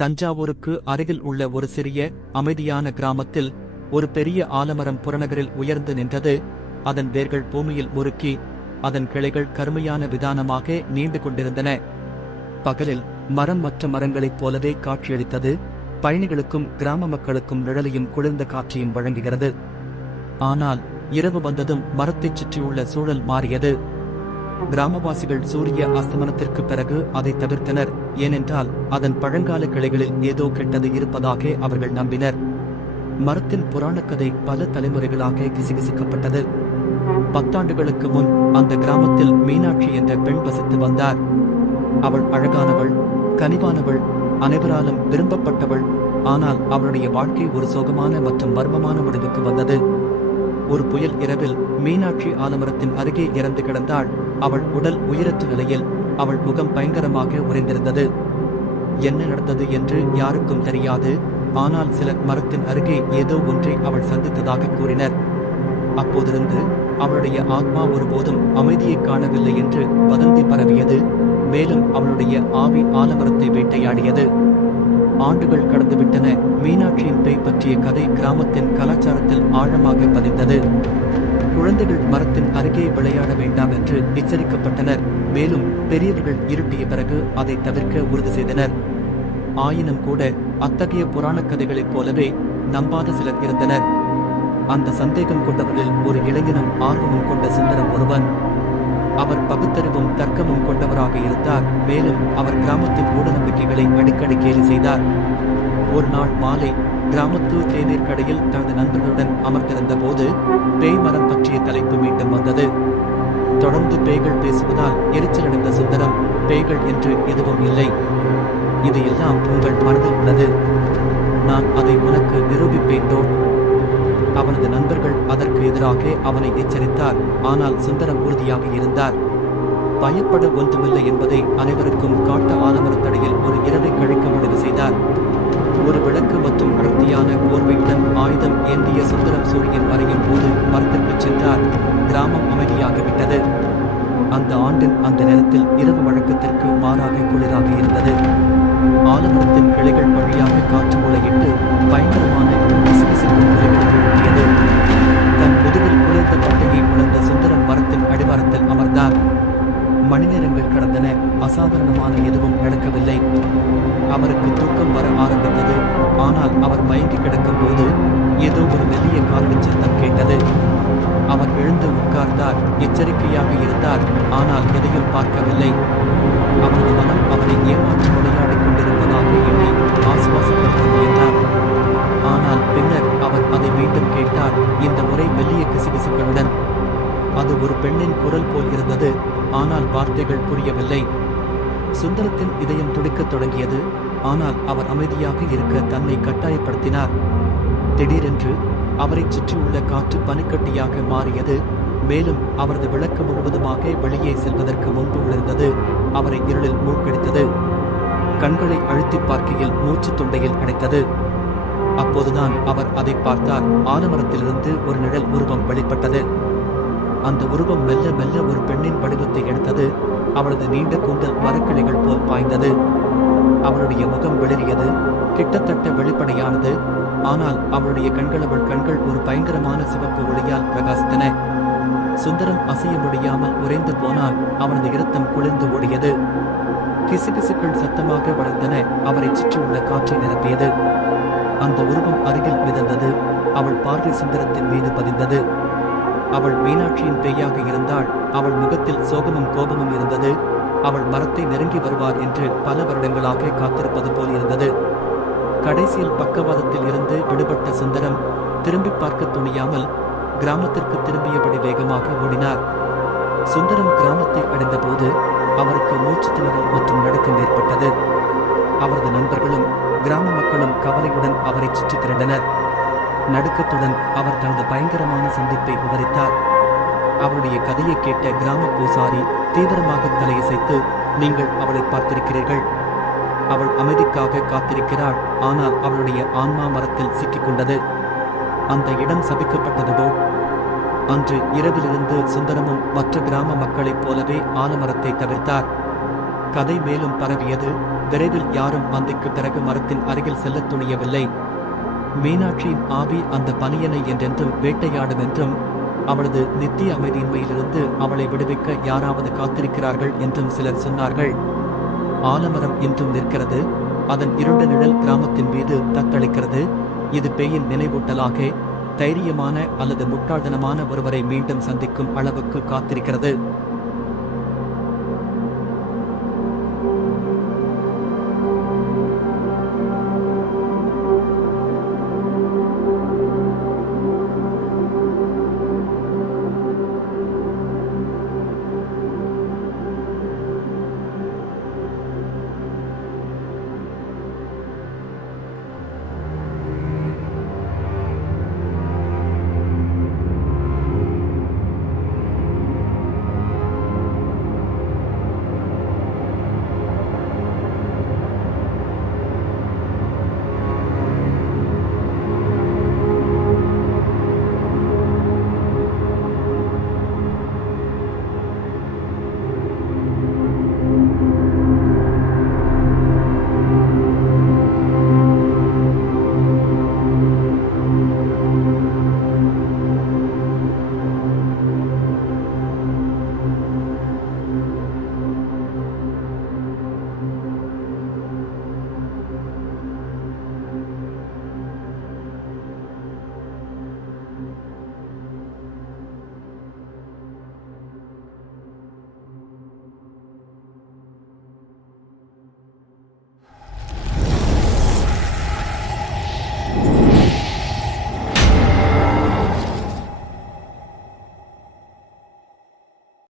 தஞ்சாவூருக்கு அருகில் உள்ள ஒரு சிறிய அமைதியான கிராமத்தில் ஒரு பெரிய ஆலமரம் புறநகரில் உயர்ந்து நின்றது. அதன் வேர்கள் பூமியில் முறுக்கி அதன் கிளைகள் கருமையான விதானமாக நீண்டு கொண்டிருந்தன. பகலில் மரம் மற்ற மரங்களைப் போலவே காட்சியளித்தது. பயணிகளுக்கும் கிராம மக்களுக்கும் நிழலையும் குளிர்ந்த காற்றையும் வழங்குகிறது. ஆனால் இரவு வந்ததும் மரத்தைச் சுற்றியுள்ள சூழல் மாறியது. கிராமவாசிகள் சூரிய அஸ்தமனத்திற்கு பிறகு அதை தவிர்த்தனர். ஏனென்றால் அதன் பழங்கால கிளைகளில் ஏதோ கெட்டது இருப்பதாக அவர்கள் நம்பினர். மரத்தின் புராணக்கதை பல தலைமுறைகளாக கிசுகிசுக்கப்பட்டது. 10 ஆண்டுகளுக்கு முன் அந்த கிராமத்தில் மீனாட்சி என்ற பெண் வசித்து வந்தார். அவள் அழகானவள், கனிவானவள், அனைவராலும் விரும்பப்பட்டவள். ஆனால் அவளுடைய வாழ்க்கை ஒரு சோகமான மற்றும் மர்மமான முடிவுக்கு வந்தது. ஒரு புயல் இரவில் மீனாட்சி ஆலமரத்தின் அருகே இறந்து கிடந்தாள். அவள் உடல் உயிரற்ற நிலையில், அவள் முகம் பயங்கரமாக உறைந்திருந்தது. என்ன நடந்தது என்று யாருக்கும் தெரியாது. ஆனால் சிலர் மரத்தின் அருகே ஏதோ ஒன்றை அவள் சந்தித்ததாக கூறினர். அப்போதிருந்து அவளுடைய ஆத்மா ஒருபோதும் அமைதியை காணவில்லை என்று வதந்தி பரவியது. மேலும் அவளுடைய ஆவி ஆலமரத்தை வேட்டையாடியது. ஆண்டுகள் கடந்துவிட்டன. மீனாட்சியின் பேய் பற்றிய கதை கிராமத்தின் கலாச்சாரத்தில் ஆழமாக பதிந்தது. குழந்தைகள் மரத்தின் அருகே விளையாட வேண்டாம் என்று எச்சரிக்கப்பட்டனர். மேலும் பெரியவர்கள் இருட்டிய பிறகு அதை தவிர்க்க உறுதி செய்தனர். ஆயினும் கூட அத்தகைய புராணக் கதைகளைப் போலவே நம்பாத சிலர் இருந்தனர். அந்த சந்தேகம் கொண்டவர்களில் ஒரு இளைஞனும் ஆர்வமும் கொண்ட சுந்தரம் ஒருவன். அவர் பகுத்தறிவும் தர்க்கமும் கொண்டவராக இருந்தார். மேலும் அவர் கிராமத்தின் மூடநம்பிக்கைகளை அடிக்கடி கேலி செய்தார். ஒரு நாள் மாலை கிராமத்து தேநீர் கடையில் தனது நண்பர்களுடன் அமர்ந்திருந்த போது பேய் மரம் பற்றிய தலைப்பு மீண்டும் வந்தது. தொடர்ந்து பேய்கள் பேசுவதால் எரிச்சலடைந்த சுந்தரம், பேய்கள் என்று எதுவும் இல்லை, இது எல்லாம் உங்கள் மனதில் உள்ளது, நான் அதை உனக்கு நிரூபிப்பேன். அவனது நண்பர்கள் அதற்கு எதிராக அவனை எச்சரித்தார். ஆனால் சுந்தரம் உறுதியாக இருந்தார். பயப்பட ஒன்றுமில்லை என்பதை அனைவருக்கும் காட்ட ஆலமரத்தடியில் ஒரு இரவை கழிக்க முடிவு செய்தார். ஒரு விளக்கு மற்றும் அடர்த்தியான போர்வையுடன் ஆயுதம் ஏந்திய சுந்தரம் சூரியன் மறையும் போது மரத்திற்கு சென்றார். கிராமம் அமைதியாகிவிட்டது. அந்த ஆண்டின் அந்த நேரத்தில் இரவு வழக்கத்திற்கு மாறாக குளிராக இருந்தது. ஆலமரத்தின் கிளைகள் வழியாக காற்று முளையிட்டு பயங்கரமான கிசுகிசுக்கும் கிளைகளை எழுப்பியது. தன் முதுகில் குளிர்ந்த பட்டையை உணர்ந்த சுந்தரம் மரத்தின் அடிவாரத்தில் அமர்ந்தார். மணி நேரங்கள் கடந்தன. அசாதாரணமான எதுவும் நடக்கவில்லை. அவருக்கு தூக்கம் வர ஆரம்பித்தது. ஆனால் அவர் மயங்கி கிடக்கும் போது ஏதோ ஒரு மெல்லிய காலடி சத்தம் கேட்டது. அவர் எழுந்து உட்கார்ந்தார். எச்சரிக்கையாக இருந்தார். ஆனால் எதையும் பார்க்கவில்லை. அவரது மனம் அவரை ஏமாற்றி விளையாடிக் கொண்டிருப்பதாக எண்ணி ஆசுவாசப்படுத்த முயன்றார். ஆனால் பின்னர் அவர் அதை மீண்டும் கேட்டார். இந்த முறை மெல்லிய கிசுகிசுக்களுடன். அது ஒரு பெண்ணின் குரல் போல் இருந்தது. ஆனால் வார்த்தைகள் புரியவில்லை. சுந்தரத்தின் இதயம் துடிக்கத் தொடங்கியது. ஆனால் அவர் அமைதியாக இருக்க தன்னை கட்டாயப்படுத்தினார். திடீரென்று அவரை சுற்றியுள்ள காற்று பனிக்கட்டியாக மாறியது. மேலும் அவரது விளக்கு முழுவதுமாக வெளியே செல்வதற்கு முன்பு விழுந்தது. அவரை இருளில் மூழ்கடித்தது. கண்களை அழுத்தி பார்க்கையில் மூச்சு தொண்டையில் அடைத்தது. அப்போதுதான் அவர் அதை பார்த்தார். ஆலமரத்திலிருந்து ஒரு நிழல் உருவம் வெளிப்பட்டது. அந்த உருவம் மெல்ல மெல்ல ஒரு பெண்ணின் வடிவத்தை எடுத்தது. அவளது நீண்ட கூந்தல் மரக்கிளைகள் போல் பாய்ந்தது. அவளுடைய முகம் வெளிரியது, கிட்டத்தட்ட வெளிப்படையானது. ஆனால் அவளுடைய அவள் கண்கள் ஒரு பயங்கரமான சிவப்பு ஒளியால் பிரகாசித்தன. சுந்தரம் அசைய முடியாமல் உறைந்து போனால் அவனது இரத்தம் குளிர்ந்து ஓடியது. கிசுகிசுக்கள் சத்தமாக வளர்ந்தன. அவரை சுற்றியுள்ள காற்றை நிரப்பியது. அந்த உருவம் அருகில் மிதந்தது. அவள் பார்வை சுந்தரத்தின் மீது பதிந்தது. அவள் மீனாட்சியின் பேயாக இருந்தாள். அவள் முகத்தில் சோகமும் கோபமும் இருந்தது. அவள் மரத்தை நெருங்கி வருவார் என்று பல வருடங்களாக காத்திருப்பது போல் இருந்தது. கடைசியில் பக்கவாதத்தில் இருந்து விடுபட்ட சுந்தரம் திரும்பி பார்க்க துணியாமல் கிராமத்திற்கு திரும்பியபடி வேகமாக ஓடினார். சுந்தரம் கிராமத்தை அடைந்தபோது அவருக்கு மூச்சு திணறல் மற்றும் நடுக்கம் ஏற்பட்டது. அவரது நண்பர்களும் கிராம மக்களும் கவலையுடன் அவரை சுற்றி திரண்டனர். நடுக்கத்துடன் அவர் தனது பயங்கரமான சந்திப்பை விவரித்தார். அவருடைய கதையை கேட்ட கிராம பூசாரி தீவிரமாக தலையசைத்து, நீங்கள் அவளை பார்த்திருக்கிறீர்கள், அவள் அமைதிக்காக காத்திருக்கிறாள். ஆனால் அவளுடைய ஆன்மா மரத்தில் சிக்கிக்கொண்டது. அந்த இடம் சபிக்கப்பட்டதோ? அன்று இரவிலிருந்து சுந்தரமும் மற்ற கிராம மக்களைப் போலவே ஆலமரத்தை தவிர்த்தார். கதை மேலும் பரவியது. விரைவில் யாரும் அந்திக்கு பிறகு மரத்தின் அருகில் செல்லத் துணியவில்லை. மீனாட்சியின் ஆவி அந்த பனியனை என்றென்றும் வேட்டையாடும் என்றும், அவளது நித்திய அமைதியின்மையிலிருந்து அவளை விடுவிக்க யாராவது காத்திருக்கிறார்கள் என்றும் சிலர் சொன்னார்கள். ஆலமரம் இன்றும் நிற்கிறது. அதன் இருண்ட நிழல் கிராமத்தின் மீது தத்தளிக்கிறது. இது பேயின் நினைவூட்டலாக தைரியமான அல்லது முட்டாள்தனமான ஒருவரை மீண்டும் சந்திக்கும் அளவுக்கு காத்திருக்கிறது.